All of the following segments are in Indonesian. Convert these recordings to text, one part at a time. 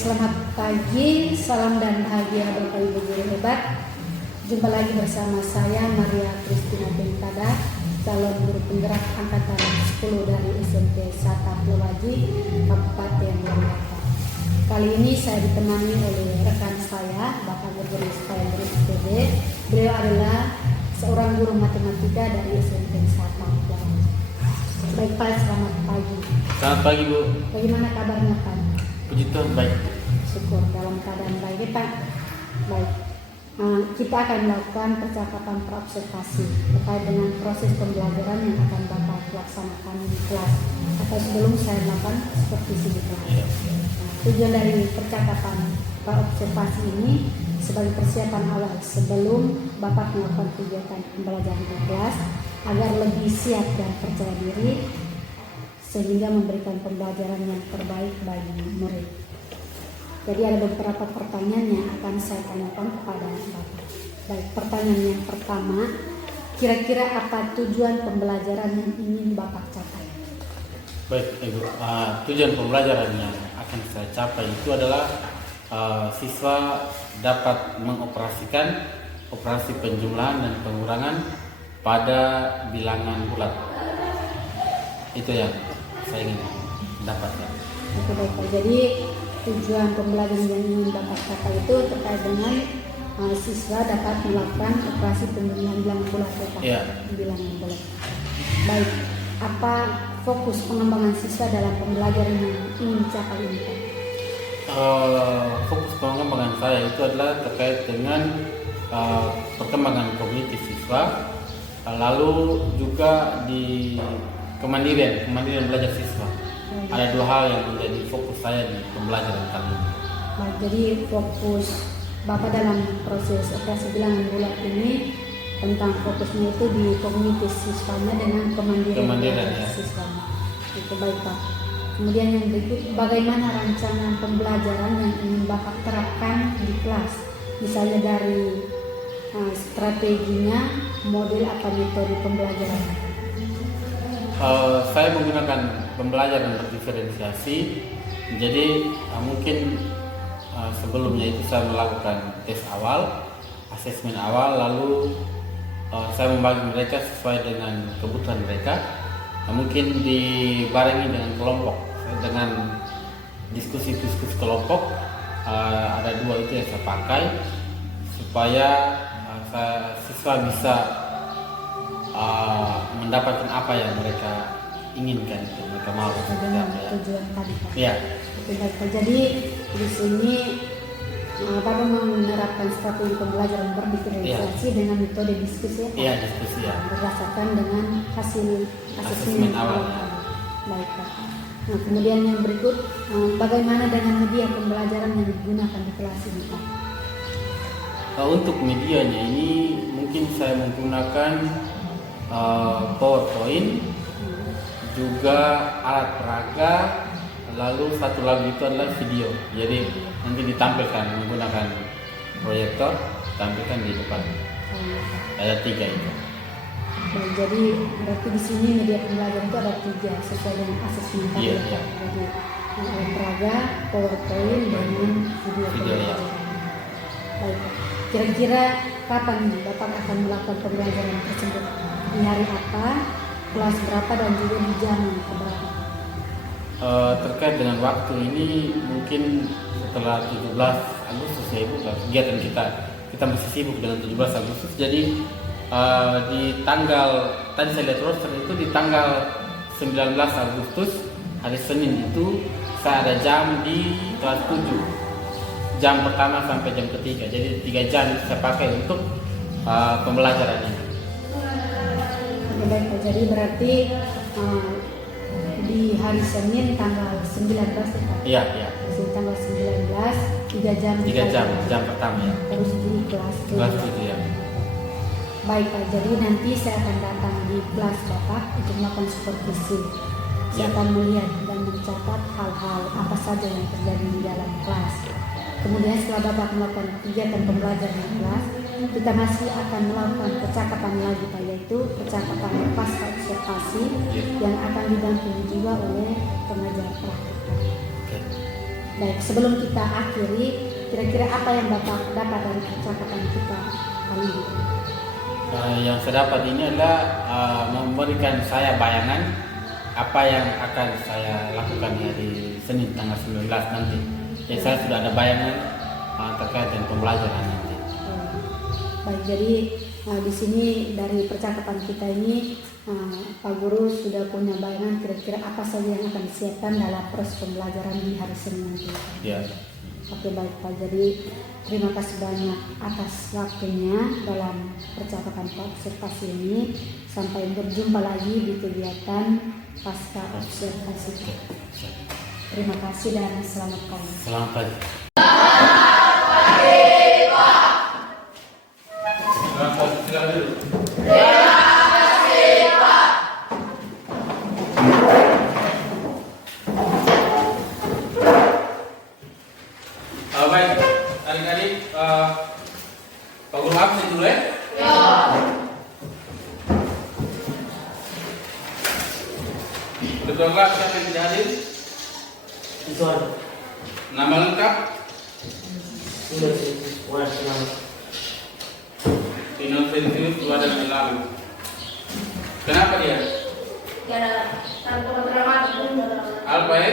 selamat pagi, salam dan bahagia Bapak Ibu guru hebat. Jumpa lagi bersama saya Maria Kristina Bentada, calon guru penggerak angkatan 10 dari SMP Satap Lewaji, Kabupaten Lombok. Kali ini saya ditemani oleh rekan saya, Bapak Guru Fairuz PB. Beliau adalah seorang guru matematika dari SMP Satap Lewaji. Baik Pak, selamat pagi. Selamat pagi Bu. Bagaimana kabarnya Pak? Puji Tuhan baik. Syukur dalam keadaan baik Pak. Baik. Kita akan melakukan percakapan perobservasi terkait dengan proses pembelajaran yang akan Bapak laksanakan di kelas atau sebelum saya melakukan supervisi di kelas. Tujuan dari percakapan perobservasi ini sebagai persiapan awal sebelum Bapak melakukan kegiatan pembelajaran di kelas agar lebih siap dan percaya diri sehingga memberikan pembelajaran yang terbaik bagi murid. Jadi ada beberapa pertanyaan yang akan saya tanyakan kepada Bapak. Baik, pertanyaan yang pertama, kira-kira apa tujuan pembelajaran yang ingin Bapak capai? Baik Ibu, tujuan pembelajaran yang akan saya capai itu adalah siswa dapat mengoperasikan operasi penjumlahan dan pengurangan pada bilangan bulat. Itu yang saya ingin dapatkan. Oke, baik. Jadi tujuan pembelajaran yang ingin Bapak capai itu terkait dengan siswa dapat melakukan operasi penjumlahan bilangan bulat ya, bilangan bulat. Baik, apa fokus pengembangan siswa dalam pembelajaran yang ingin dicapai ini Pak? Fokus pengembangan saya itu adalah terkait dengan perkembangan kognitif siswa, lalu juga di kemandirian belajar siswa. Ada dua hal yang menjadi fokus saya di pembelajaran kali ini. Baik, jadi fokus Bapak dalam proses operasi bilangan bulat ini tentang fokusnya itu di kognitif siswanya dengan kemandirian siswanya. Itu baik Pak. Kemudian yang berikut, bagaimana rancangan pembelajaran yang ingin Bapak terapkan di kelas? Misalnya dari strateginya, model atau metode pembelajaran. Saya menggunakan pembelajaran berdiferensiasi. Jadi mungkin sebelumnya itu saya melakukan tes awal, asesmen awal, lalu saya membagi mereka sesuai dengan kebutuhan mereka. Mungkin dibarengi dengan kelompok, dengan diskusi-diskusi kelompok. Ada dua itu yang saya pakai supaya siswa bisa mendapatkan apa yang mereka inginkan, yang mereka mau. Dengan tujuan tadi Pak. Iya. Jadi di sini Bapak menerapkan strategi pembelajaran berdiferensiasi dengan metode diskusi ya Pak? Iya, diskusi ya. Berdasarkan dengan hasil asesmen awal. Baik Pak. Nah, kemudian yang berikut, bagaimana dengan media pembelajaran yang digunakan di kelas ini Pak? Untuk medianya ini mungkin saya menggunakan PowerPoint, juga alat peraga, lalu satu lagi itu adalah video. Jadi nanti ditampilkan menggunakan proyektor, tampilkan di depan. Ada 3 itu. Baik, jadi berarti di sini media pembelajaran itu ada 3 sesuai dengan asesmen tadi. Iya. Jadi alat peraga, PowerPoint, dan video pembelajaran. Baik, kira-kira kapan Bapak akan melakukan pembelajaran tersebut? Di hari apa, kelas berapa, dan juga di jam berapa? Terkait dengan waktu ini mungkin setelah 17 Agustus ya Ibu, kegiatan kita masih sibuk dengan 17 Agustus. Jadi di tanggal, tadi saya lihat roster itu di tanggal 19 Agustus hari Senin itu saya ada jam di kelas 7, jam pertama sampai jam ketiga. Jadi 3 jam saya pakai untuk pembelajaran ini. Baik, jadi berarti di hari Senin tanggal 19 ya Pak? Iya. Tanggal 19, 3 jam. 3 jam pertama ya. Terus di kelas 7 ya. Baik Pak, jadi nanti saya akan datang di kelas Bapak untuk melakukan supervisi. Saya akan melihat dan mencatat hal-hal apa saja yang terjadi di dalam kelas. Kemudian setelah Bapak melakukan kegiatan pembelajaran di kelas, kita masih akan melakukan percakapan lagi Pak, yaitu percakapan pasca observasi yang akan didampingi juga oleh pengajar praktik. Baik, sebelum kita akhiri, kira-kira apa yang Bapak dapat dari percakapan kita kali ini? Yang saya dapat ini adalah memberikan saya bayangan apa yang akan saya lakukan di Senin tanggal 19 nanti. Jadi saya sudah ada bayangan terkait dengan pembelajaran nanti. Baik, jadi di sini dari percakapan kita ini Pak Guru sudah punya bayangan kira-kira apa saja yang akan disiapkan dalam proses pembelajaran di hari Senin nanti. Ya. Oke, baik Pak. Jadi terima kasih banyak atas waktunya dalam percakapan observasi ini. Sampai berjumpa lagi di kegiatan pasca observasi. Terima kasih dan selamat pagi. Selamat pagi. Selamat pagi. Silakan dulu. Baik, adik-adik, Pak Guru absen dulu ya? Ya. Kedua kelas siapa yang tidak hadir? Itu ada. Nama lengkap? Inocensius Wadan Alam. Kenapa dia? Alpa ya?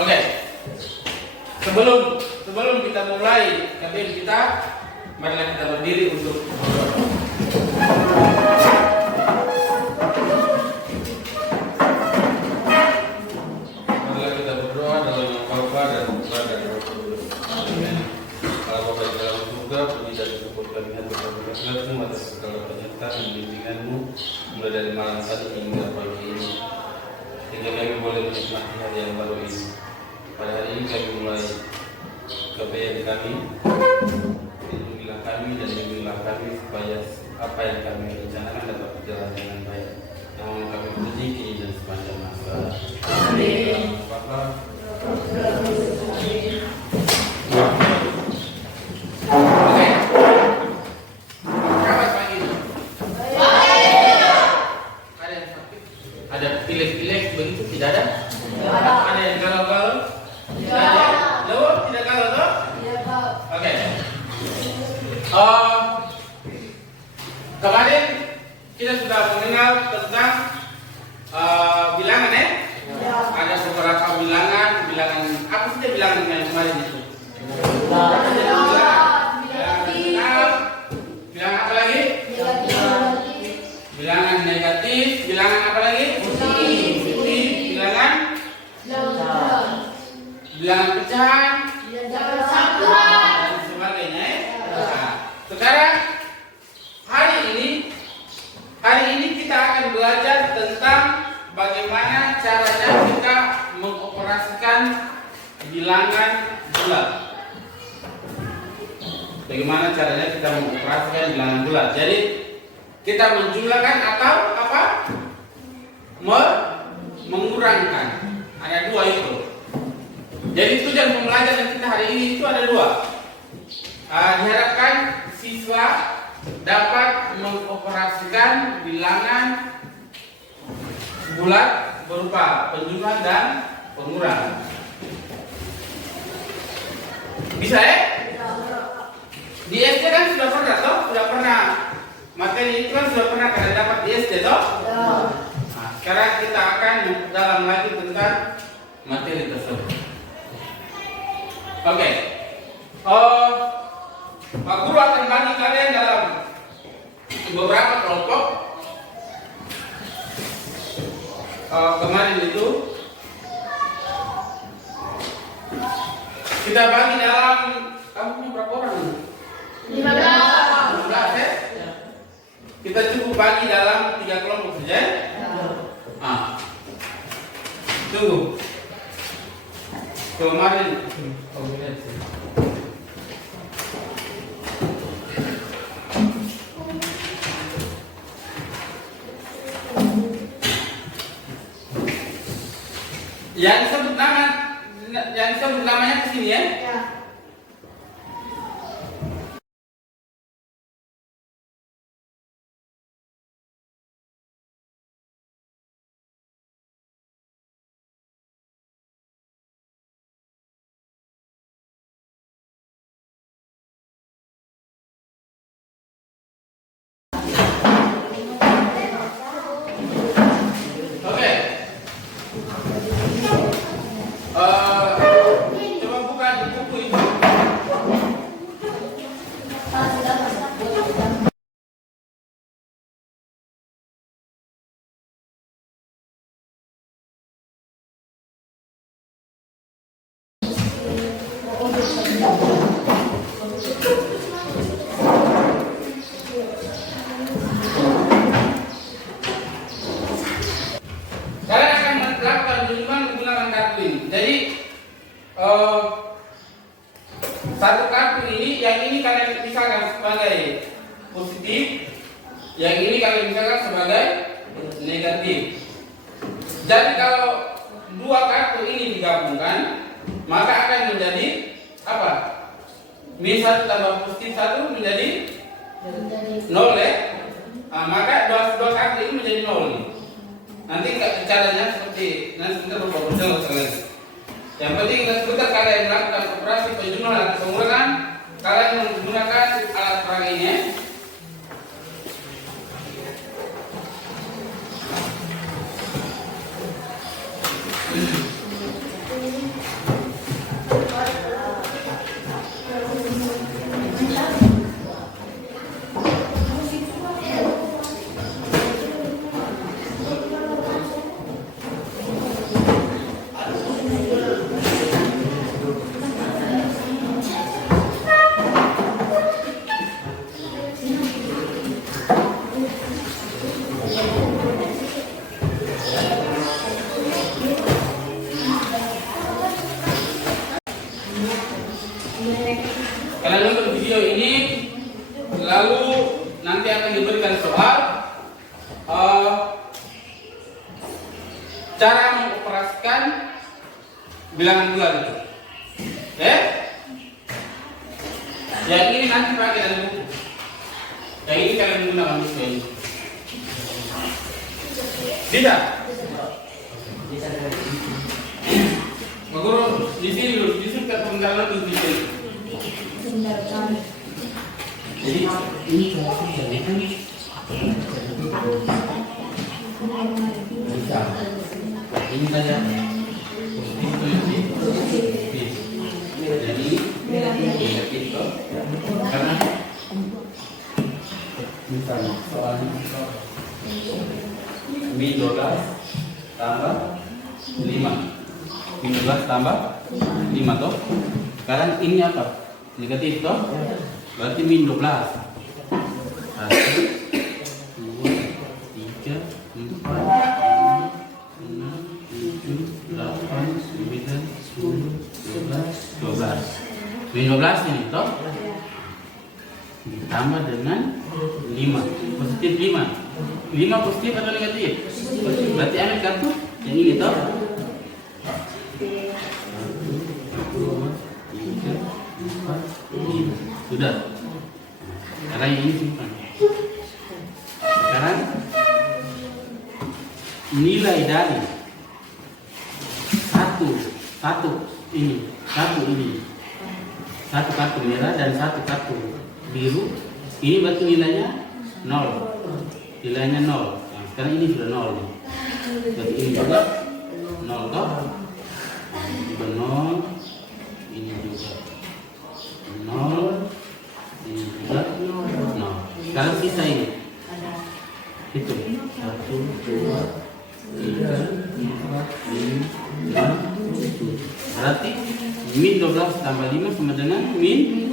Oke. Sebelum kita mulai kajian kita, marilah kita berdiri untuk marilah kita berdoa dalam nama Bapa dan Putra dan Roh Kudus. Amin. Allah Bapa di dalam surga, puji dan syukur kami haturkan atas segala penyertaan dan bimbinganmu mulai dari malam tadi hingga pagi ini, hingga kami boleh menikmati hari yang baru ini. Pada hari ini kami mulai kebaikan kami, lindungilah kami dan lindungilah kami supaya apa yang kami rencanakan dapat berjalan dengan baik. Yang kami puji kini dan sepanjang masa. Amin. Bapa. Oke. Kapan pagi ini? Ada yang sakit? Ada pilek-pilek begitu? Tidak ada? Ada yang galau-galau? Tidak galau toh? Oke. Kemarin kita sudah mengenal tentang bilangan ya? Ada beberapa bilangan apa sih bilangan yang kemarin itu? Bilangan apa lagi? Bilangan negatif, bilangan apa lagi? Positif, bilangan pecahan, dan sebagainya ya. Nah, sekarang hari ini kita akan belajar tentang bagaimana caranya kita mengoperasikan bilangan bulat. Bagaimana caranya kita mengoperasikan bilangan bulat. Jadi kita menjumlahkan atau apa? Mengurangkan. Ada dua itu. Jadi tujuan pembelajaran kita hari ini itu ada dua. Diharapkan siswa dapat mengoperasikan bilangan bulat berupa penjumlahan dan pengurangan. Bisa ya? Di SD kan sudah pernah toh? Sudah pernah materi itu kan sudah pernah kalian dapat di SD toh? Nah, sekarang kita akan dalam lagi tentang materi tersebut. Oke. Pak Guru akan bagi kalian dalam beberapa kelompok. Kemarin itu kita bagi dalam, kamu punya berapa orang? 15 ya? Kita cukup bagi dalam 3 kelompok saja. Tunggu. Kemarin yang disebut namanya ke sini ya. Ya. Oke. Coba buka di buku itu. Kalian akan melakukan junjungan menggunakan kartu ini. Jadi satu kartu ini, yang ini kalian misalkan sebagai positif, yang ini kalian misalkan sebagai negatif. Jadi kalau dua kartu ini digabungkan, maka akan menjadi apa? Min 1 tambah positif 1 menjadi 0 ya. Maka dua kartu ini menjadi 0 nih. Nanti caranya seperti nanti kita berproporsional sekali. Yang penting sebentar kalian melakukan operasi penjumlahan atau pengurangan, kalian menggunakan alat perang ini ya. Kalian nonton video ini, lalu nanti akan diberikan soal cara mengoperasikan bilangan bulan itu. Oke? Yang ini nanti pakai dalam buku. Yang ini kalian menggunakan buku ini. Bisa? Pak Guru, di sini dulu, di sini kan penggalan dulu di sini. Jadi ini kelasnya kan bisa. Ini saja. Jadi negatif karena misalnya soalnya min 12 tambah 5. Min 12 tambah 5 toh. Sekarang ini apa? Negatif toh? Berarti min 12. 1, 2, 3, 4, 5, 6, 7, 8, 9, 10, 11, 12. Min 12 ini toh? Ditambah dengan 5. Positif 5. 5 positif atau negatif? Positif. Berarti ambil kartu yang ini toh? 1, 2, 3, 4, 5. Sudah. Sekarang yang ini simpan. Sekarang nilai dari satu kartu merah dan satu kartu biru, ini berarti nilainya 0. Nilainya 0. Nah, sekarang ini sudah 0 nih. Berarti ini juga 0 toh? Juga 0. Ini juga 0. Ini juga 0. Sekarang sisa ini. Hitung. 1, 2, 3, 4, 5, 6, 7. Berarti min 12 tambah 5 sama dengan min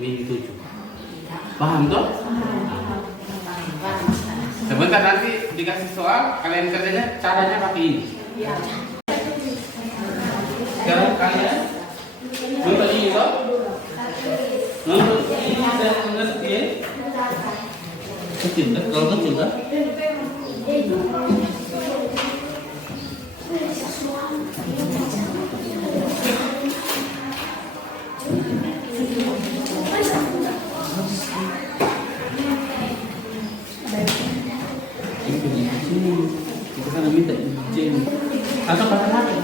7. Paham toh? Sebentar nanti dikasih soal, kalian kerjanya caranya pakai ini. Sekarang kalian nonton ini toh? Nonton ini dan mengerti ya? Kecil kan? Kalau kecil kan?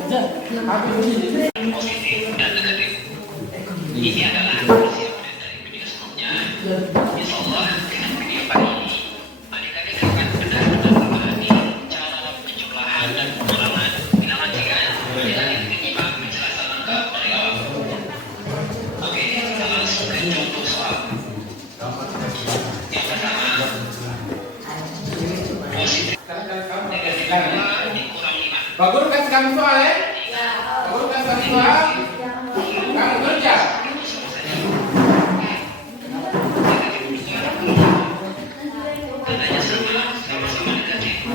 Ini adalah hasil dari video sebelumnya. Insya Allah dengan video kali ini adik-adik akan benar-benar memahami cara penjumlahan dan pengulangan bilangan tiga dengan menyimak penjelasan lengkap dari awal. Oke, kita langsung ke contoh soal. Yang pertama, positif negatif 5 dikurang 5. Pak Guru kasih kamu soal ya? Pak Guru kasih kamu soal. Kamu kerja. Tandanya sama-sama negatif.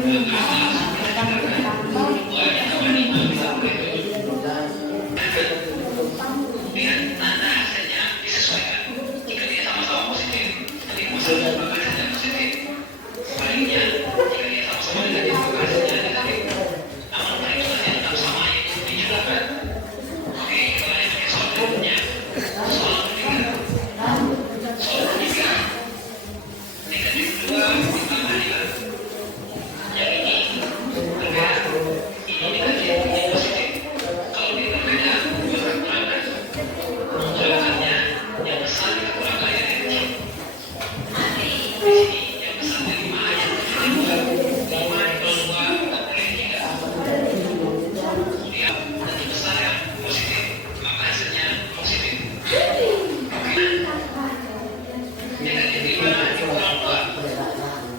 Dengan tanda hasilnya disesuaikan. Jika dia sama-sama positif, nanti hasilnya maka hasilnya positif. Sebaliknya, jika dia sama-sama negatif, maka hasilnya negatif. Namun perhitungannya tetap sama, yaitu dijumlahkan. Oke, kita lanjut ke soal berikutnya. Soal ketiga. Soal ketiga. Negatif 2 ditambah 5. Yang ini berbeda. Ini negatif, ini positif. Kalau dia berbeda, dua akan kurangkan. Jumlahannya yang besar dikurangkan yang kecil. Di sini yang besar dari 5 yang kecil 5 dikali 2 kita boleh 3. Lihat, nanti besar yang positif, maka hasilnya positif. Negatif 5 dikurang 2.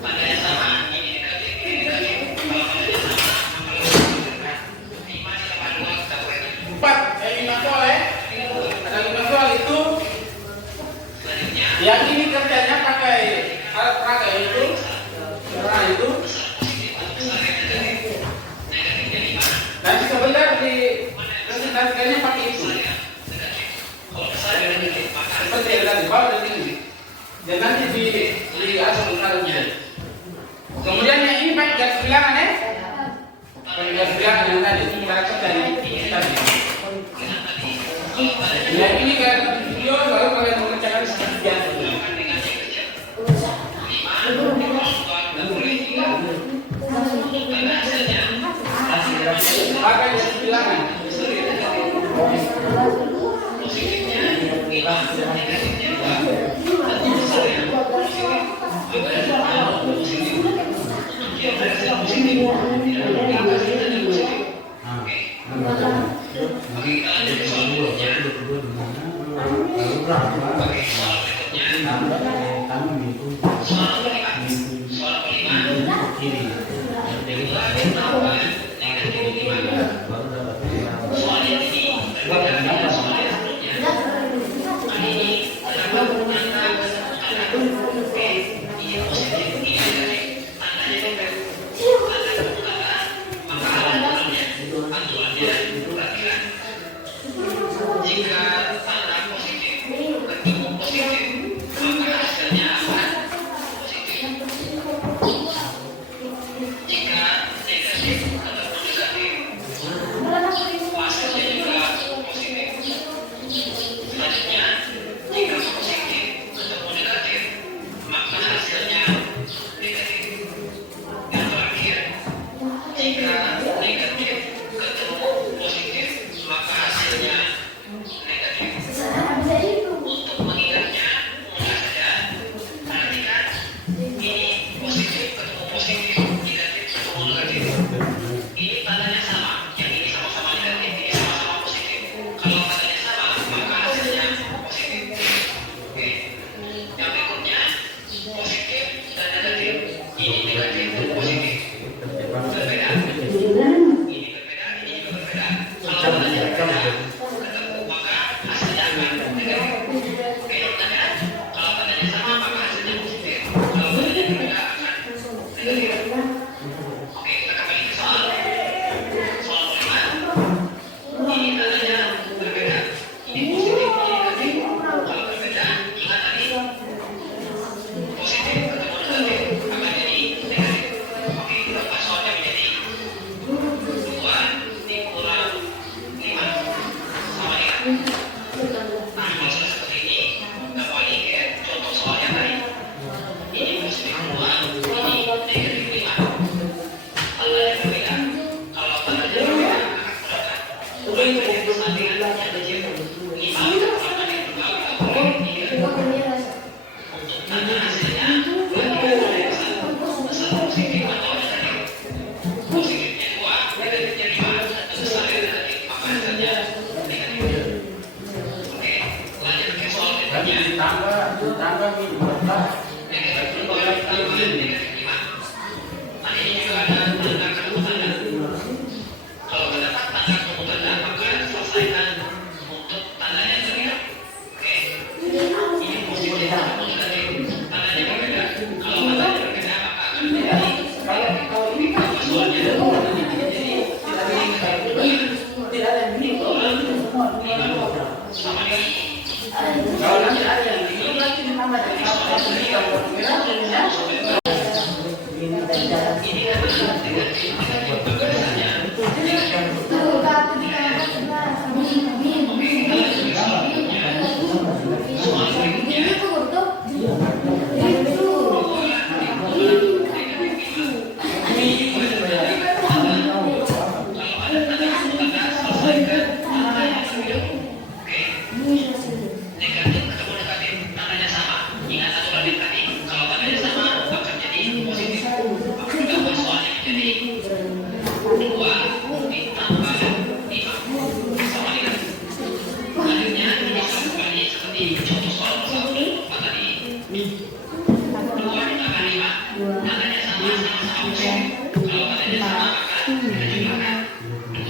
Tandanya sama, ini negatif, ini negatif. Kalau tandanya sama, maka lebih 5 ditambah 2 kita boleh 4, 5 soal ya? Ada 5 soal itu. selanjutnya. Yang ini kerjanya pakai alat peraga itu. Karena itu. Nanti sebentar di presentasikannya pakai itu. Seperti yang tadi, bawah dan tinggi. Dan nanti di asal kalungnya. Kemudian yang ini pakai garis bilangan ya? Pakai garis bilangan yang tadi, cara kerja ini tadi. Yang ini kayak video lalu kalian mengerjakan seperti biasa. Pakai garis bilangan. Jika negatif ketemu positif, maka hasilnya negatif. ditambah min 14. Kalau nanti ada yang ini berarti ditambah dari satu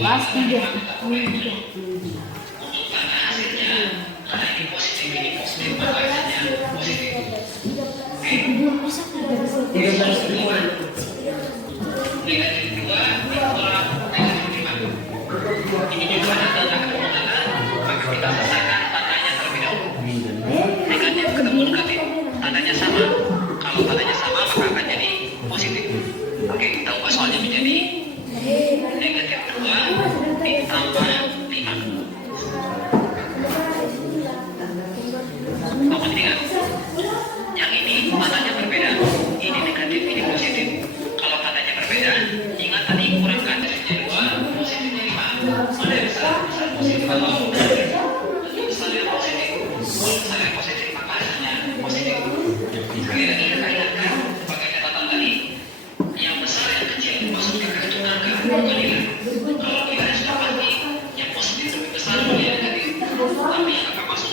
Mas tiga. Tandanya sama. Kalau tandanya sama maka akan jadi positif. Oke, kita ubah soalnya menjadi negatif 2 ditambah 5. Kamu ingat? Yang ini tandanya berbeda. Ini negatif, ini positif. Kalau tandanya berbeda, ingat tadi kurangkan dari 2 positifnya 5. Mana yang besar? Besar positif. Kalau besar yang positif, besar yang positif maka hasilnya positif. Sekali lagi kita ingatkan sebagai catatan tadi, yang besar yang kecil masukkan ke hitung angka, bukan nilai. Kalau nilainya sudah pasti, yang positif lebih besar dari yang negatif. Tapi yang akan masuk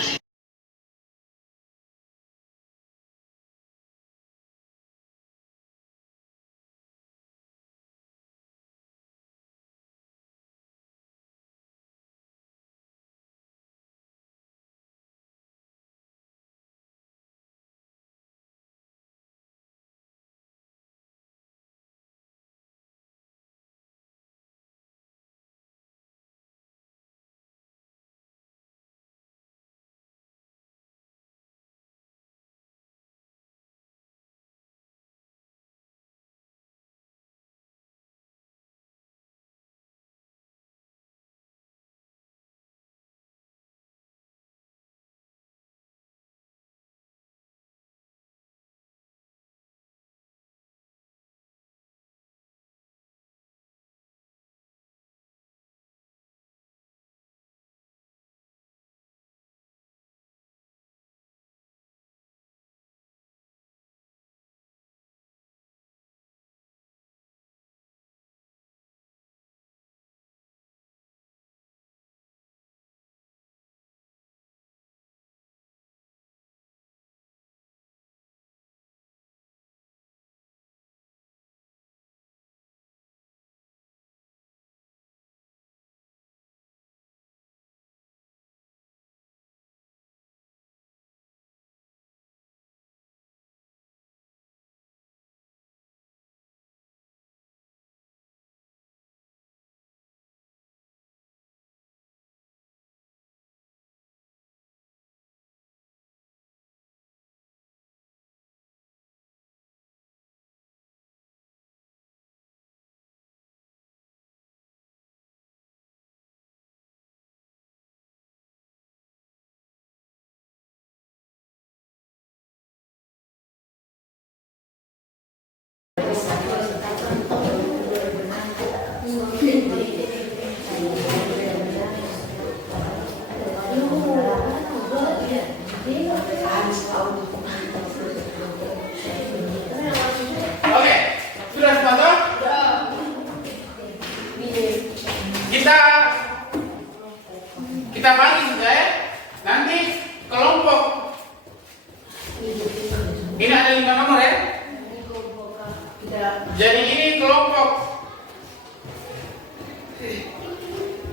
Kita bagi sudah ya. Nanti kelompok ini ada 5 nomor ya. Jadi ini kelompok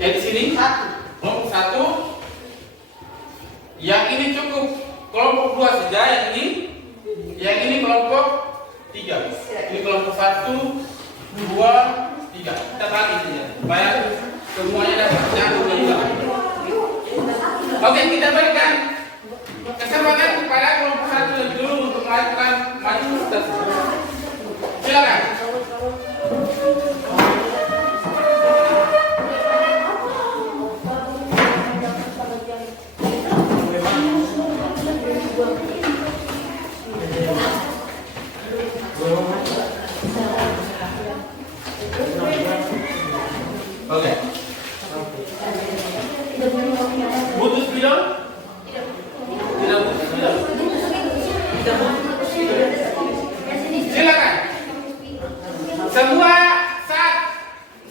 yang di sini kelompok 1. Yang ini cukup kelompok 2 saja yang ini. Yang ini kelompok 3. Ini kelompok 1, 2, 3. Kita bagi saja supaya semuanya dapat nyambung juga. Oke, kita berikan kesempatan kepada kelompok 1 dulu untuk melakukan maju tersebut. Silakan. Oke. Butuh spidol? Tidak butuh spidol. Silakan. Semua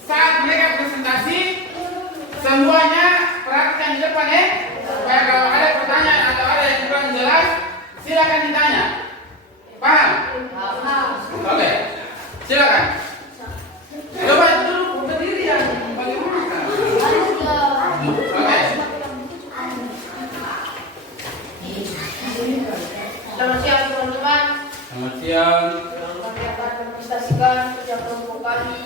saat mereka presentasi, semuanya perhatikan di depan ya. Supaya kalau ada pertanyaan atau ada yang kurang jelas, silakan ditanya. Paham? Oke. Silakan. Coba dulu berdiri ya. Bagaimana? Oke. Selamat siang teman-teman. Selamat siang. Kami akan mepresentasikan kerja kelompok kami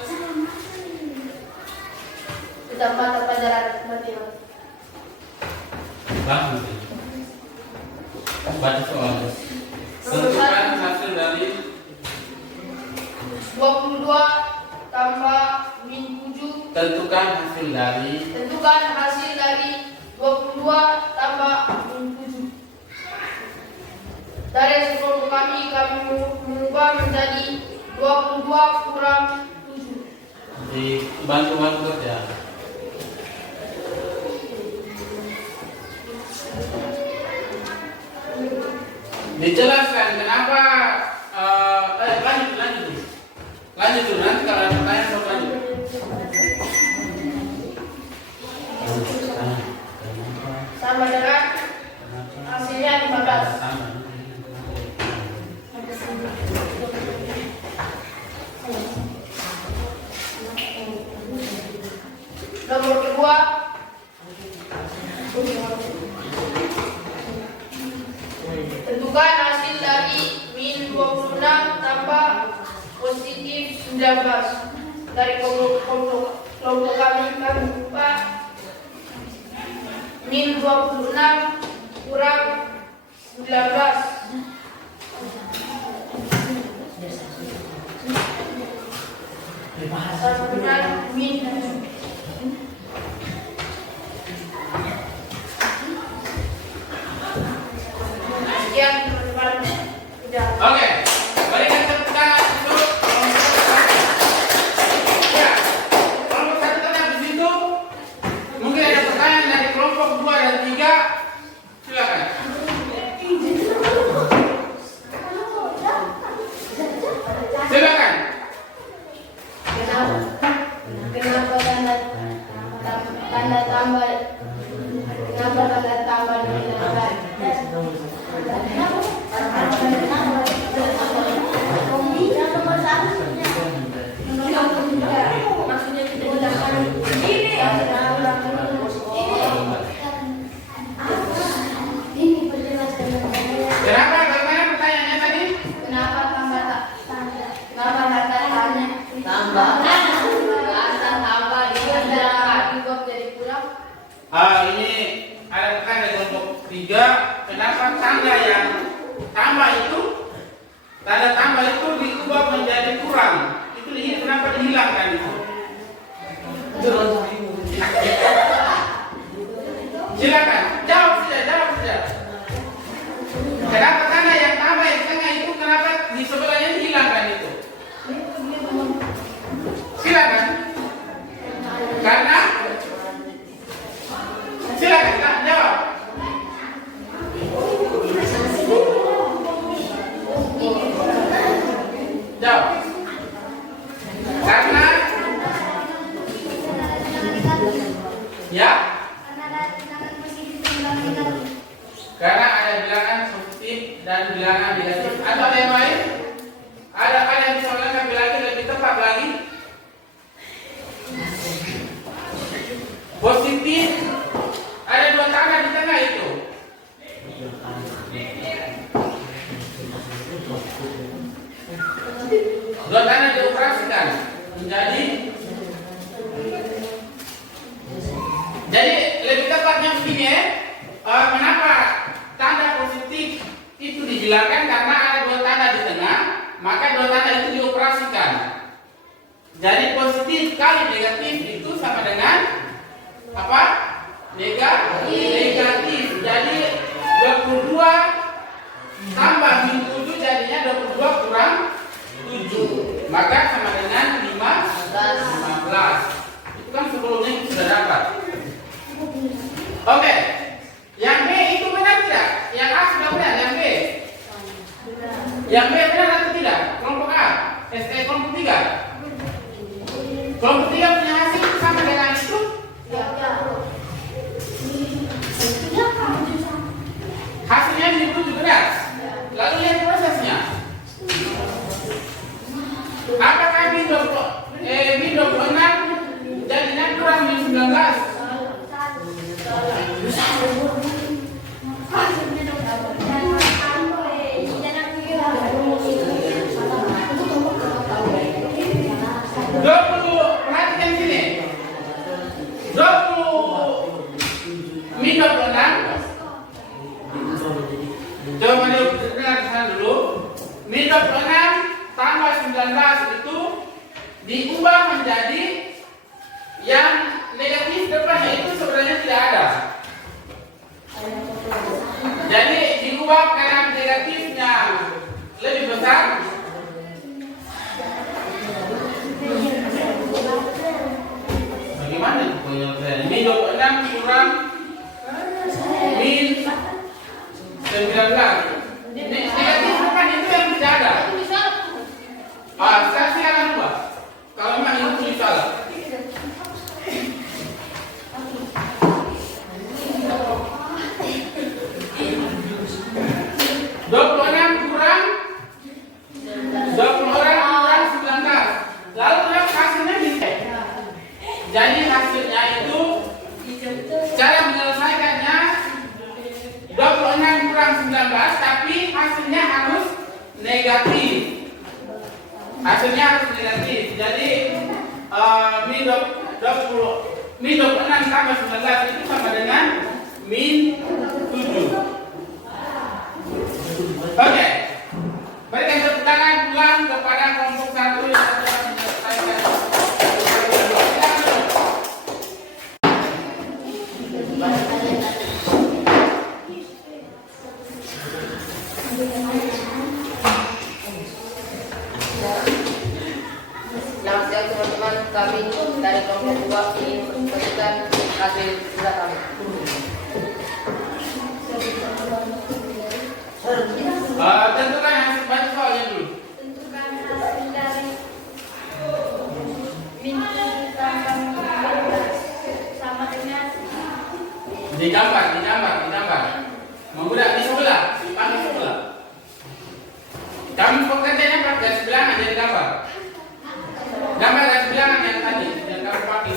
tentang mata pelajaran matematika. Langsung sih. Baca soalnya. Tentukan hasil dari 22 tambah min 7. tentukan hasil dari Tentukan hasil dari 22 tambah min 7. Dari kelompok kami mengubah menjadi 22 kurang 7. bantu kerja. Dijelaskan kenapa lanjut dulu nanti kalau ada pertanyaan baru lanjut. Sama dengan hasilnya 15. Nomor kedua, tentukan hasil dari min 26 tambah positif 19. Dari kelompok kami buka min 26 kurang 19. Sama dengan min 7. Sekian teman-teman. Oke, berikan tepuk tangan untuk kelompok 1. Ya, kelompok 1 tetap di situ. Mungkin ada pertanyaan dari kelompok 2 dan 3. Silakan. Silakan. Kenapa tanda tambah? Kenapa tanda tambah dengan maksudnya kita ulangan ini Kenapa? Bagaimana pertanyaannya tadi? kenapa tambah kenapa tanda tambah diubah jadi kurang? Ini ada pertanyaan dari kelompok 3. Kenapa tanda yang tanda tambah itu diubah menjadi kurang? Itu kenapa dihilangkan itu? Silakan, jawab saja. Kenapa tanda yang tambah yang tengah itu kenapa di sebelahnya dihilangkan itu? Silakan. Karena silakan jawab. Jawab. Karena ya. Karena ada bilangan positif dan bilangan negatif. Atau ada yang lain? Ada yang bisa melengkapi lagi lebih tepat lagi? Positif, ada 2 tanda di tengah itu. Dua tanda dioperasikan menjadi. Jadi lebih tepatnya begini ya. Kenapa tanda positif itu dibilangkan? Karena ada 2 tanda di tengah, maka 2 tanda itu dioperasikan. Jadi positif kali negatif itu sama dengan apa? Negatif. Jadi 22 tambah min 7 jadinya 22 kurang 7. Maka sama dengan 15. Itu kan sebelumnya kita sudah dapat. Oke. Yang B itu benar tidak? Yang A sudah benar, yang B. Yang B benar atau tidak? Kelompok A, kelompok 3. Kelompok 3 punya hasil sama dengan itu? Hasilnya ini 7 benar. Lalu lihat prosesnya. Apakah min 26 jadinya kurang min 19? Perhatikan sini. 20 min 26. Coba dengar sana dulu. Min 26 tambah 19 itu diubah menjadi yang negatif depannya itu sebenarnya tidak ada. Jadi diubah karena negatifnya lebih besar. Bagaimana penyelesaian? Min 26 kurang min 19. Negatif depan itu yang tidak ada. Saya akan ubah. Kalau memang itu tulis salah. Jadi hasilnya itu cara menyelesaikannya 26 kurang 19, tapi hasilnya harus negatif. Hasilnya harus negatif. Jadi min 26 tambah 19 itu sama dengan min 7. Oke. Berikan tepuk tangan ulang kepada kelompok 1 yang telah menyelesaikan. Selamat siang teman-teman, kami dari kelompok 2 ingin mempresentasikan hasil kerja kami. Tentukan hasil baca soalnya dulu. Tentukan hasil dari min tambah 14 sama dengan Digambar. Menggunakan di sebelah, panggil sebelah. Kami pekerjanya pakai garis bilangan jadi gambar. Gambar garis bilangan yang tadi yang kami pakai.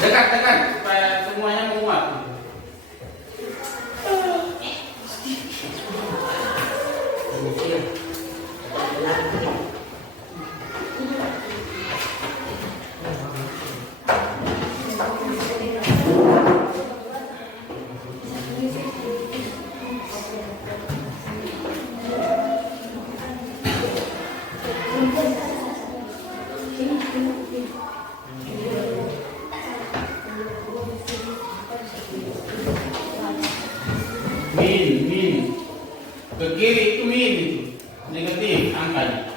Dekat supaya semuanya menguat. Min ke kiri itu min itu. negatif angkanya.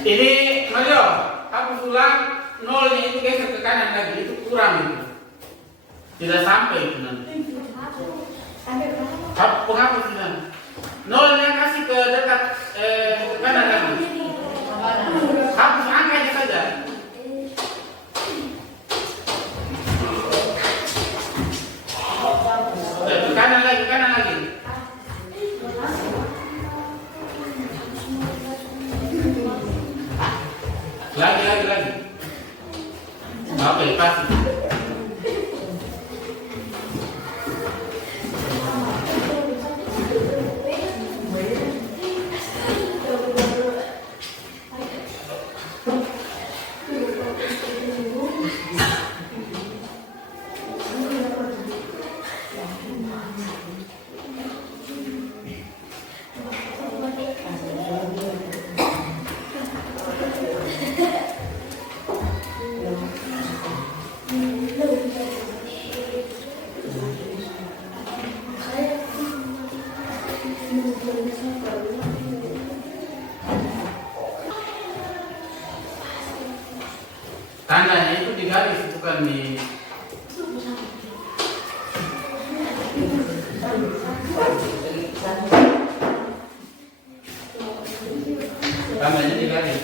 Ini Mario, hapus ulang nolnya itu geser ke kanan lagi, itu kurang itu. Tidak sampai itu nanti. Penghapus itu nanti. Nolnya kasih ke dekat ke kanan lagi. Hapus angkanya saja. Ke kanan lagi, kanan lagi. Lagi. Apa ya pasti. Tandanya itu di garis, bukan di tandanya di garis.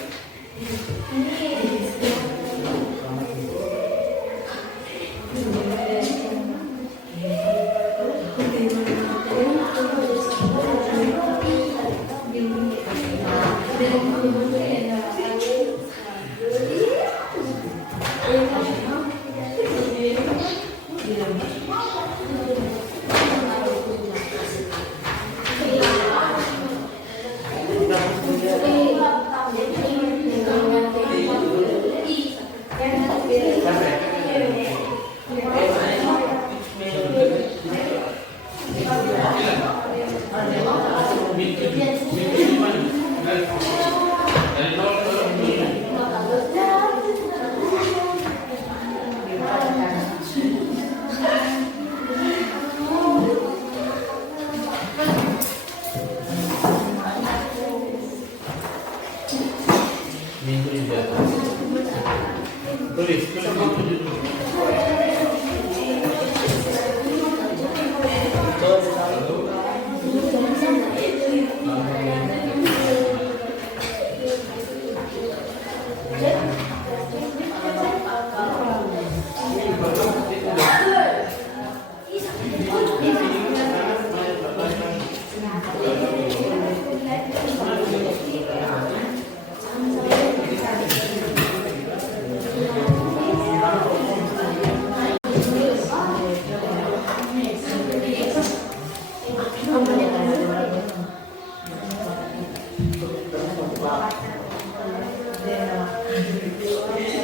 Tulis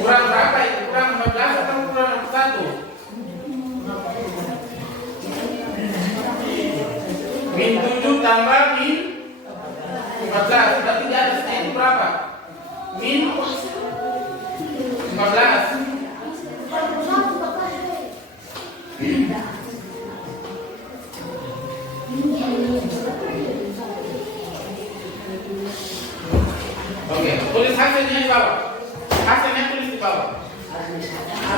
kurang berapa itu? Kurang 15 atau kurang 1? Min 7 tambah min 14, berarti di atasnya itu berapa? Min 15. Oke, tulis hasilnya di bawah. Hasilnya tulis di bawah.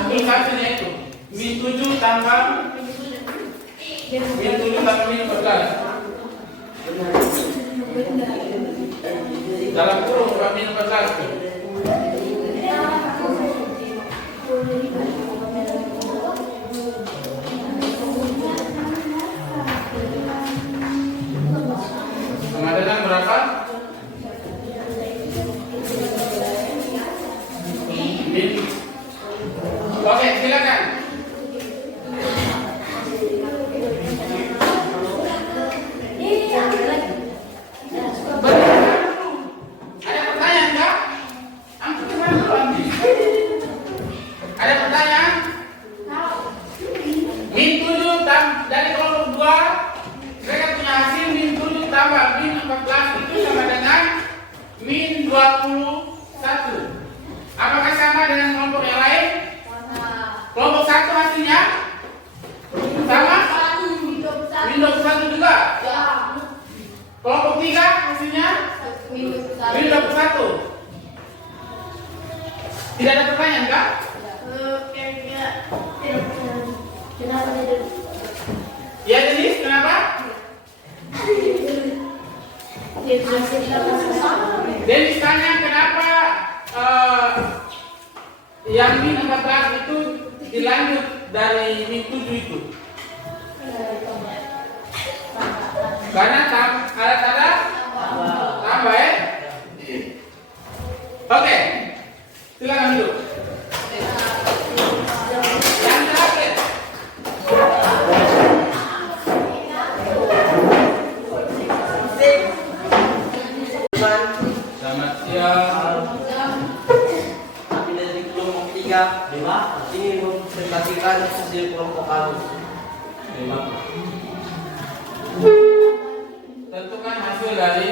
Tulis hasilnya itu min 7 tambah min 14. Dalam kurung min 14 itu. Pengadilan berapa? Oke, silakan. Ada pertanyaan enggak? Angkat ke sana dulu, Andi. 21. Apakah sama dengan kelompok yang lain? Kelompok 1 hasilnya sama? Min 21 juga. Kelompok 3 hasilnya Min 21. Tidak ada pertanyaan kah? Ya Denis, kenapa? Denis tanya kenapa yang Min 14 itu dilanjut dari Min 7 itu? Karena ada tanda tambah ya? Oke, silakan dulu. Yang terakhir. Selamat siang. Kami dari kelompok 3 ini mempresentasikan hasil kelompok kami. Tentukan hasil dari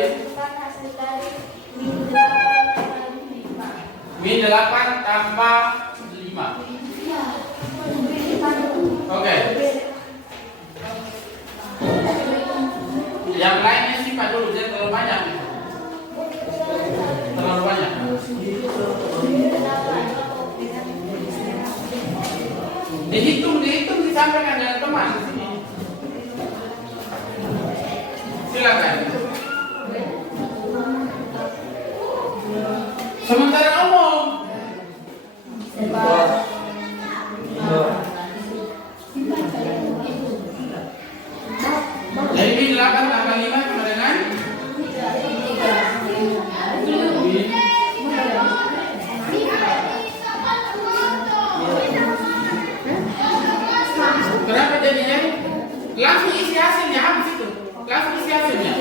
Min 8 tambah 5. Oke. Yang lainnya simpan dulu, jangan terlalu banyak. Terlalu banyak. Dihitung disampaikan dengan teman di sini. Silakan. Sementara umum. Jadi Min 8 tambah 5 sama dengan kenapa jadinya? Langsung isi hasilnya habis itu. Langsung isi hasilnya.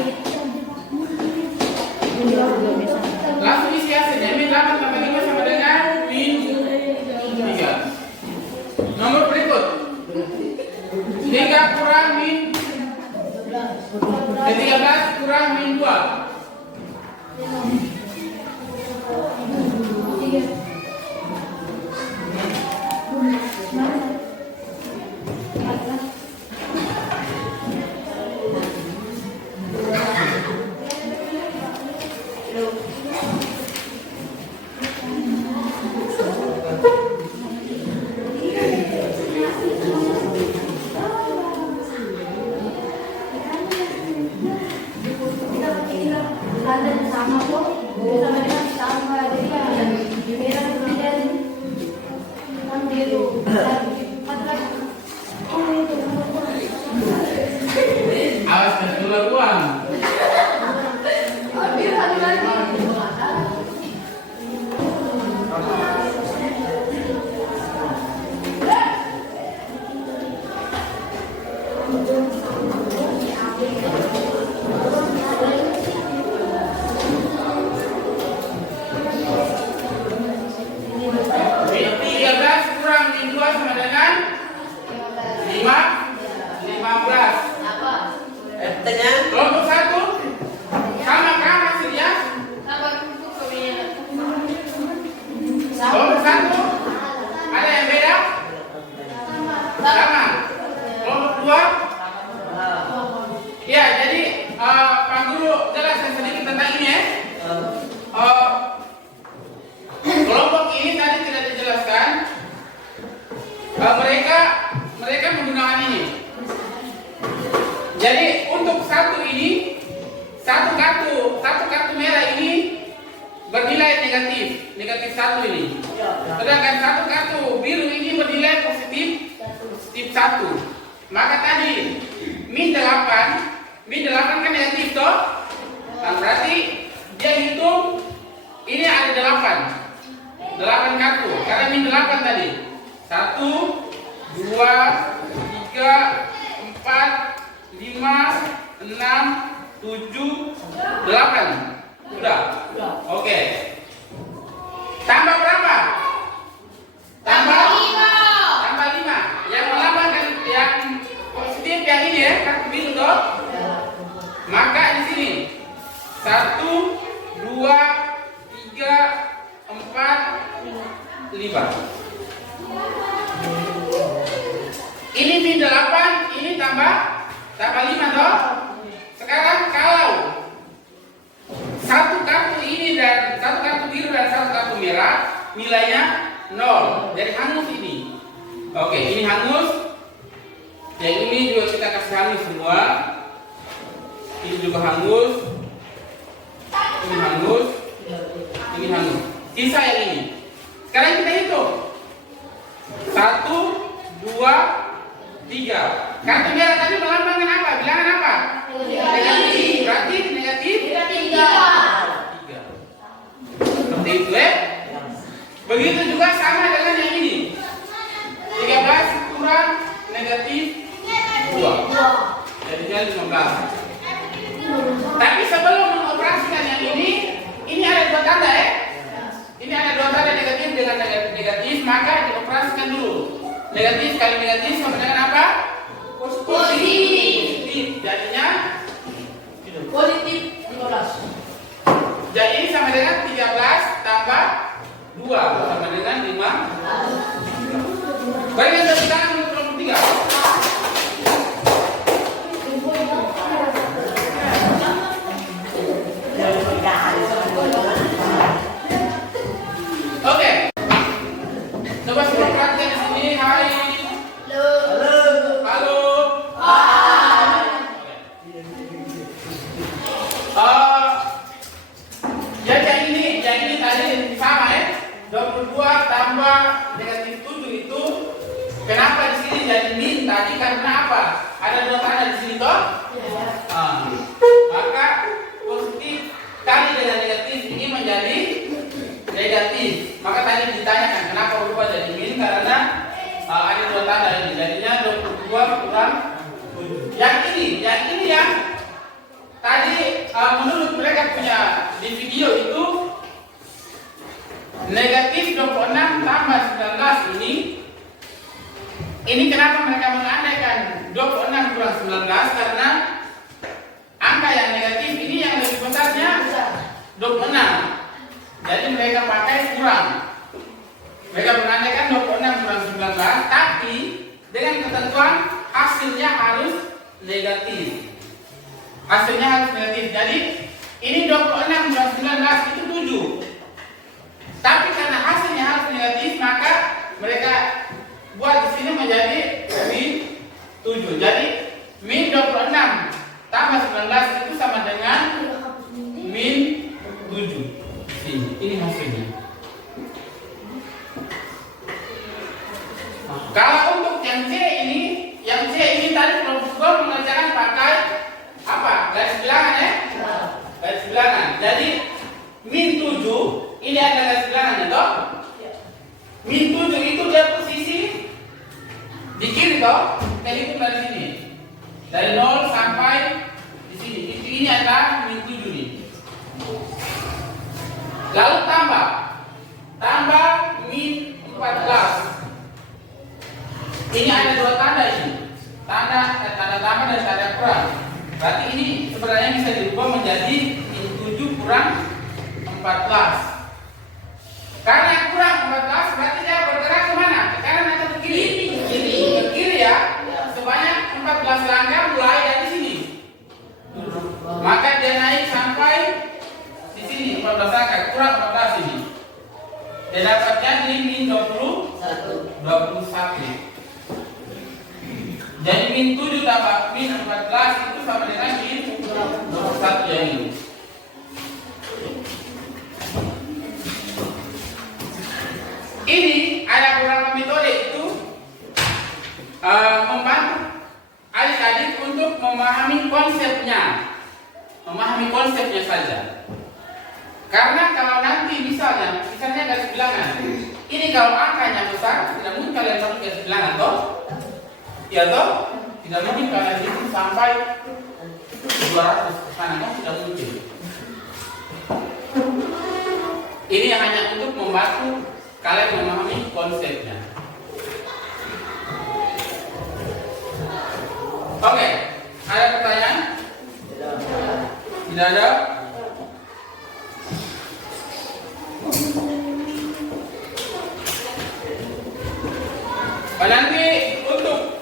Langsung isi hasilnya. Min 8 tambah 5 sama dengan Min 3. Nomor berikut 3 kurang Min 13 kurang Min 2. Awas tertular uang. Min 13 kurang Min 2 sama dengan 15. Kelompok 1 sama kah hasilnya? Kelompok 1 ada yang beda? Sama. Kelompok 2? Ya, jadi Pak Guru jelaskan sedikit tentang ini ya. Kelompok ini tadi tidak dijelaskan. Mereka menggunakan ini. Jadi untuk satu ini, satu kartu merah ini bernilai negatif 1 ini. Sedangkan satu kartu biru ini bernilai positif 1. Maka tadi Min 8 kan negatif toh? Nah, berarti dia hitung ini ada 8 kartu. Karena Min 8 tadi 1, 2, 3, 4, 5, 6, 7, 8. Udah? Oke. Tambah berapa? Tambah 5. Yang melambangkan yang positif yang ini ya, kartu biru toh? Maka di sini 1, 2, 5. Ini min 8, ini tambah 5 toh. Sekarang kalau satu kartu ini dan satu kartu biru dan satu kartu merah nilainya 0. Jadi hangus ini. Oke, ini hangus. Yang ini juga kita kasih hangus semua. Ini juga hangus. Ini hangus. Ini hangus. Sisa yang ini. Sekarang kita hitung. 1, 2, 3. Kartu merah tadi melambangkan apa? Bilangan apa? Negatif. Berarti negatif 3. Seperti itu ya. Begitu juga sama dengan yang ini. 13 kurang negatif 2. Jadinya 15. Tapi sebelum mengoperasikan yang ini ada 2 tanda ya. Ini ada 2 tanda negatif dengan negatif, maka dioperasikan dulu. Negatif kali negatif sama dengan apa? Positif. Jadinya Positif 15. jadi ini sama dengan 13 tambah 2 sama dengan 5. Bagian dari tangan untuk 23. Oke. Coba semua perhatikan di sini. Hai. Halo. Jadi yang ini tadi sama ya. 22 tambah negatif 7 itu kenapa di sini jadi min tadi karena apa? Ada 2 tanda di sini toh? Maka positif kali dengan negatif ini menjadi negatif. Maka tadi ditanyakan kenapa berubah jadi min karena ada 2 tanda ini. Jadinya 22 kurang 7. Yang ini yang tadi menurut mereka punya di video itu negatif 26 tambah 19 ini kenapa mereka mengandaikan 26 kurang 19 karena angka yang negatif ini yang lebih besarnya 26. Jadi mereka pakai kurang. Mereka mengandaikan 26 kurang 19 tapi dengan ketentuan hasilnya harus negatif. Hasilnya harus negatif. Jadi ini 26 kurang 19 itu 7. Tapi karena hasilnya harus negatif, maka mereka buat di sini menjadi min 7. Jadi min 26 tambah 19 itu sama dengan min 7. Ini hasilnya. Kalau untuk yang C ini tadi kelompok 2 mengerjakan pakai apa? Garis bilangan ya? Garis bilangan. Jadi min 7 ini ada garis bilangannya toh? Min 7 itu dia posisi di kiri toh? Kita hitung dari sini. Dari 0 sampai di sini. Ini adalah min 7 nih. Lalu tambah min 14. Ini ada 2 tanda ini. Tanda tambah dan tanda kurang. Berarti ini sebenarnya bisa dirubah menjadi min 7 kurang 14. Karena kurang 14 berarti dia bergerak kemana? Ke kanan atau ke kiri? Ke kiri ya. Sebanyak 14 langkah mulai dari sini. Maka dia naik sampai di sini 14 langkah, kurang 14 ini. Dia dapatnya di min 21. Jadi min 7 tambah min 14 itu sama dengan min 21 yang ini. Ini ada beberapa metode itu membantu adik-adik untuk memahami konsepnya saja. Karena kalau nanti misalnya garis bilangan, ini kalau angkanya besar, tidak mungkin kalian satu garis bilangan toh? Ya toh? Tidak mungkin kalian hitung sampai 200 ke sana, tidak mungkin. Ini hanya untuk membantu kalian memahami konsepnya. Oke, ada pertanyaan? Tidak ada? Nanti untuk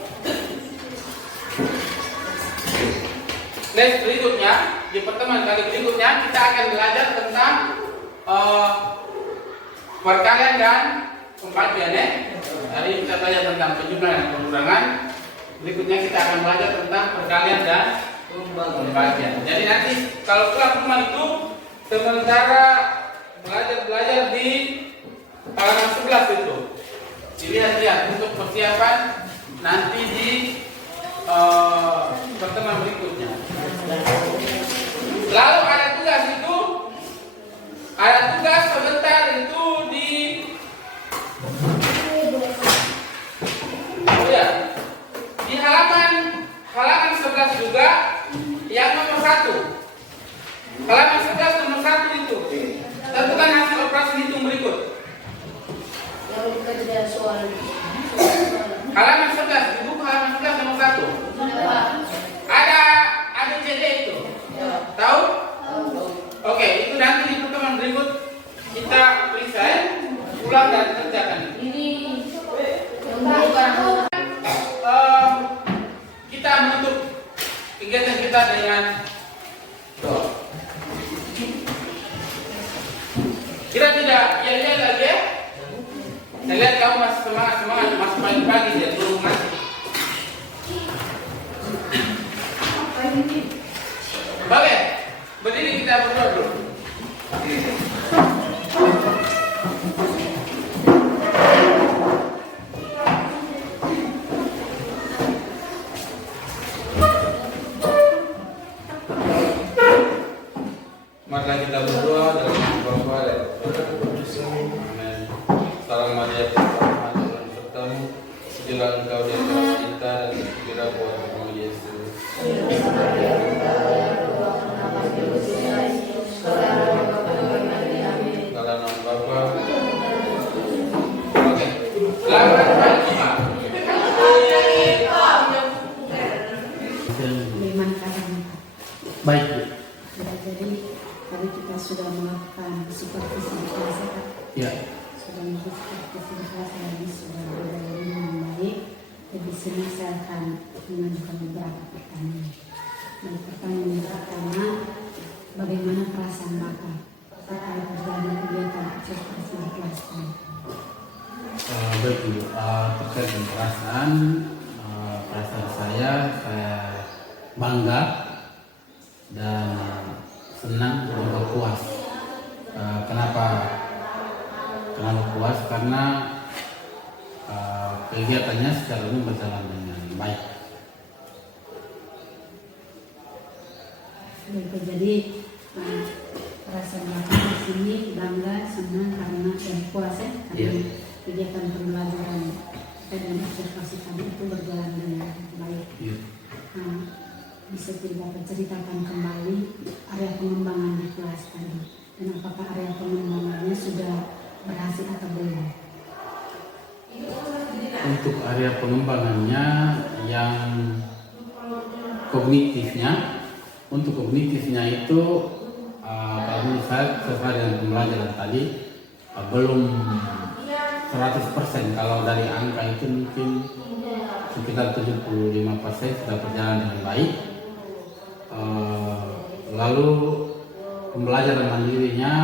les berikutnya, di pertemuan kali berikutnya kita akan belajar tentang perkalian dan pembagian ya. Hari ini kita belajar tentang penjumlahan dan pengurangan. Berikutnya kita akan belajar tentang perkalian dan pembagian. Jadi nanti kalau pulang rumah itu sementara belajar di halaman 11 itu. Dilihat-lihat untuk persiapan nanti di pertemuan berikutnya. Lalu ada tugas sebentar itu di di halaman 11 juga yang nomor 1. Halaman 11 nomor 1 itu tentukan hasil operasi hitung berikut. Halaman 11 di buku halaman 11 nomor 1. Ada ABCD itu. Tahu? Oke, itu nanti di pertemuan berikut kita periksa ya. Ulang dan kerjakan. Kita menutup kegiatan kita dengan doa. Kita tidak lihat lagi ya. Saya lihat kamu masih semangat, masih pagi-pagi ya, belum masih. Oke, berdiri kita berdoa dulu. Mari kita berdoa dalam nama Bapa dan Putra dan Roh Kudus. Amin. Salam Maria, Tuhan Tuhan sertamu. Pujilah Engkau di antara kita dan terpujilah buah tubuhmu Yesus. Dalam nama Bapa. Oke. Selamat pagi, Pak. Terima kasih. Baik. Ya, jadi tadi kita sudah melakukan supervisi di kelas ya, Kak? Ya. Sudah melakukan supervisi di kelas dan sudah berjalan dengan baik. Di sini saya akan mengajukan beberapa pertanyaan. Dari pertanyaan pertama, bagaimana perasaan Bapak terkait berjalannya kegiatan observasi di kelas ini? Baik Ibu, terkait dengan perasaan saya bangga dan senang dan juga puas. Kenapa puas? Karena kegiatannya secara umum berjalan dengan baik. Jadi perasaan Bapak di sini bangga, senang karena dan puas ya, karena kegiatan pembelajaran dan observasi tadi itu berjalan dengan baik. Bisa Bapak ceritakan kembali area pengembangan di kelas tadi, dan apakah area pengembangannya sudah berhasil atau belum? Untuk area pengembangannya yang kognitifnya itu kalau menurut saya sesuai dengan pembelajaran tadi belum 100%. Kalau dari angka itu mungkin sekitar 75% sudah berjalan dengan baik. Lalu pembelajaran mandirinya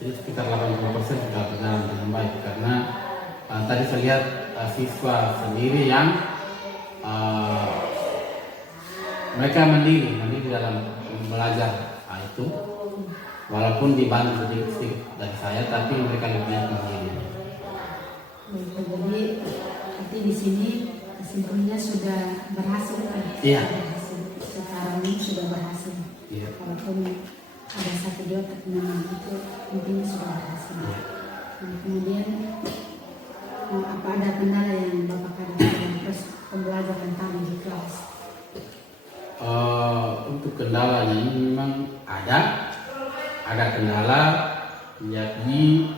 itu sekitar 80% sudah berjalan dengan baik, karena tadi saya lihat siswa sendiri yang mereka mandiri dalam belajar itu, walaupun dibantu sedikit dari saya, tapi mereka lebih mandiri. Jadi nanti di sini kesimpulannya sudah berhasil kan? Iya. Sekarang ini sudah berhasil. Iya. Walaupun ada satu dua pertemuan itu intinya sudah berhasil. Nah, kemudian apa ada kendala yang Bapak hadapi dalam proses pembelajaran kami di kelas? Untuk kendalanya ini memang ada kendala, yakni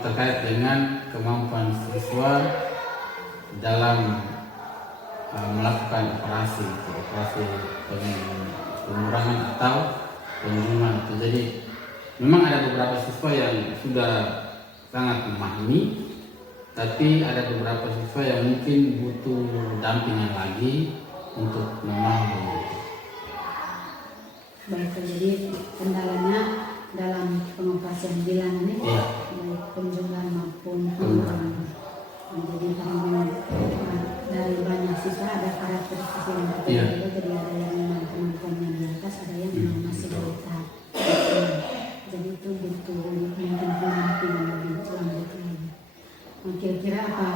terkait dengan kemampuan siswa dalam melakukan operasi pengurangan atau penjumlahan itu. Jadi memang ada beberapa siswa yang sudah sangat memahami Tapi ada beberapa siswa yang mungkin butuh dampingan lagi untuk memahami. Baik, jadi kendalanya dalam pengoperasian bilangan ini Iya. baik penjumlahan maupun pengurangan. Jadi karena dari banyak siswa ada karakteristik yang Iya. berbeda, jadi ada yang memang kemampuannya di atas, ada yang memang masih di tahap kecil. Jadi itu butuh mungkin pendampingan lebih lanjut lagi. Nah, kira-kira apa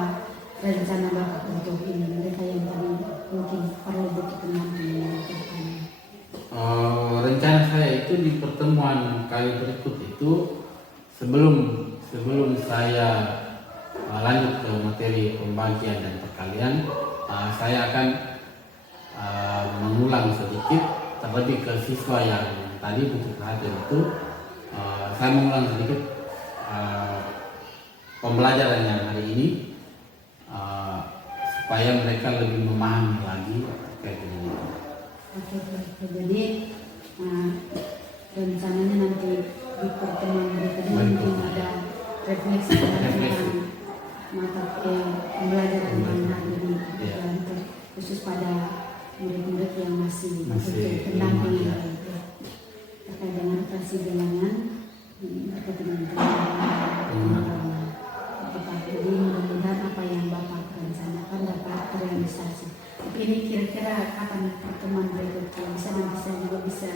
rencana Bapak untuk ini, mereka yang tadi mungkin perlu butuh pendampingan ke depannya? Rencana saya itu di pertemuan kali berikut itu sebelum saya lanjut ke materi pembagian dan perkalian, saya akan mengulang sedikit terlebih ke siswa yang tadi butuh perhatian itu. Saya mengulang sedikit pembelajaran yang hari ini supaya mereka lebih memahami lagi terkait dengan itu. Oke. Jadi rencananya nanti di pertemuan berikutnya mungkin ada refleksi tentang mata pembelajaran yang hari ini, Iya. dan khusus pada murid-murid yang masih butuh Iya. pendampingan terkait dengan operasi bilangan berkaitan dengan pengembangan. Jadi mudah-mudahan apa yang Bapak rencanakan dapat terrealisasi. Tapi ini kira-kira kapan pertemuan berikutnya? Bisa nanti saya juga bisa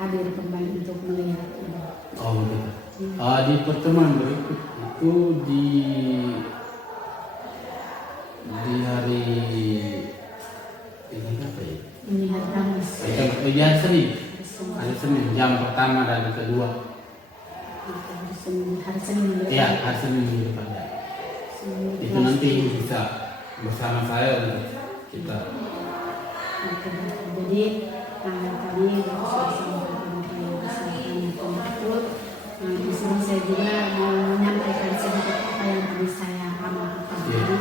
hadir kembali untuk melihat ini. Oh begitu. Di pertemuan berikut itu di hari ini apa ya? Ini hari Kamis. Di hari Senin jam pertama dan kedua. Hari Senin. Iya, hari Senin minggu depan ya. Itu nanti bisa bersama saya untuk kita. Oke. Jadi tadi Bapak sudah sampaikan apa yang saya tanyakan itu. Di sini saya juga mau menyampaikan sedikit apa yang tadi saya amalkan. Jadi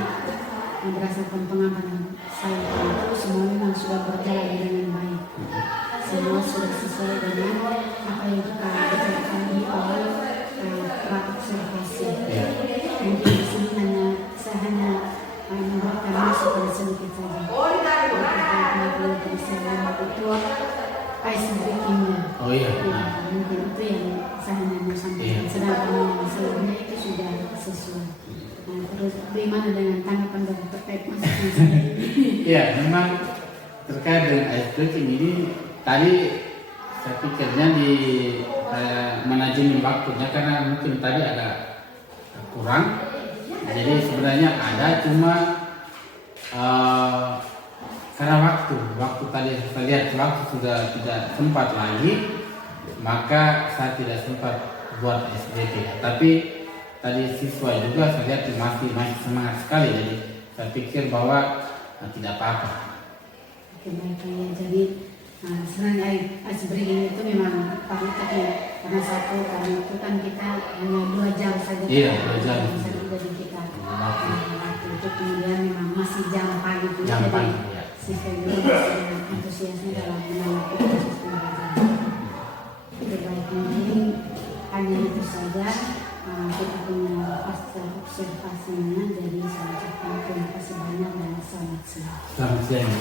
berdasarkan pengamanan saya itu semua memang sudah berjalan dengan baik. Semua sudah sesuai dengan apa yang kita bicarakan di awal observasi. Mungkin di sini saya hanya memberikan masukan sedikit saja. Kalau saya itu ice breakingnya. Oh iya. Mungkin itu yang saya hanya mau sampaikan. Sedangkan yang selebihnya itu sudah sesuai. Nah, terus bagaimana dengan tanggapan dari terkait masukan saya? Iya, memang terkait dengan ice breaking ini tadi saya pikirnya di manajemen waktunya karena mungkin tadi agak kurang. Jadi sebenarnya ada, cuma karena waktu tadi saya lihat waktu sudah tidak sempat lagi, maka saya tidak sempat buat SDT. Tapi tadi siswa juga saya lihat masih semangat sekali, jadi saya pikir bahwa tidak apa-apa. Oke, baik ya. Jadi sebenarnya ice breaking itu memang parutan ya, karena karena itu kan kita hanya 2 jam saja. Iya, 2 jam. Jadi kita waktu itu kemudian memang masih jam pagi juga. Jam pagi, ya. Siswa juga masih antusiasnya dalam menanggapi proses pembelajaran. Itu baik, mungkin hanya itu saja. Kita punya fase observasinya, jadi saya ucapkan terima kasih banyak dan selamat siang. Selamat siang.